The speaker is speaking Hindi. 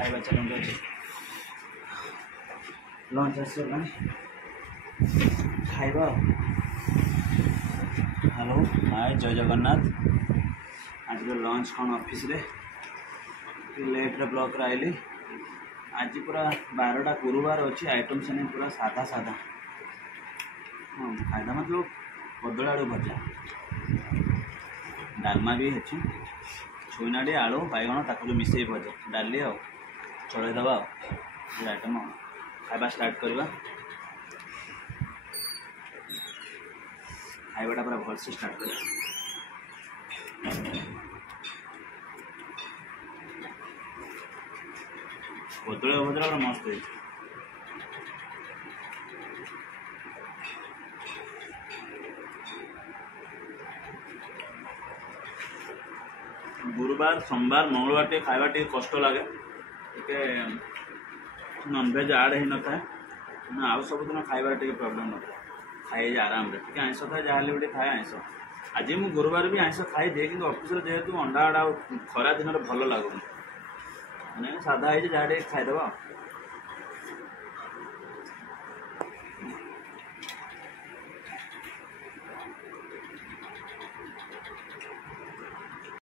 खाଇବା चैलेंज अच्छे लंच आसगला खाଇବା हेलो हाय जय जगन्नाथ आज लंच कौन ऑफिस रे लेट ब्लॉक आइली आज पूरा 12टा गुरुवार अच्छी आइटम से पूरा सादा सादा हाँ खाइदा मतलब कदली आलू भजा डालमा भी है छुईनाटी आलू बैगण ताको मिसई भजा डाली आ चलईदबा आइटम खाଇବା स्टार्ट करवा खाइबाटा पूरा भल से स्टार्ट कर कदली भजा मस्त है गुरुवार सोमवार मंगलवार टे खाଇବା टे कष्ट लगे टे नॉनवेज आड ही न था आउ सब दिन खाଇବା टे प्रॉब्लम न था खाई आराम टे आइंस था जहाँ भी थाए आइंस आज मुझे गुरुवार भी आइंस खाई दिए कि ऑफिस जेहेतु अंडा आड़ा खरा दिन भल लगुनि मैंने साधा है जहाँ खाईदे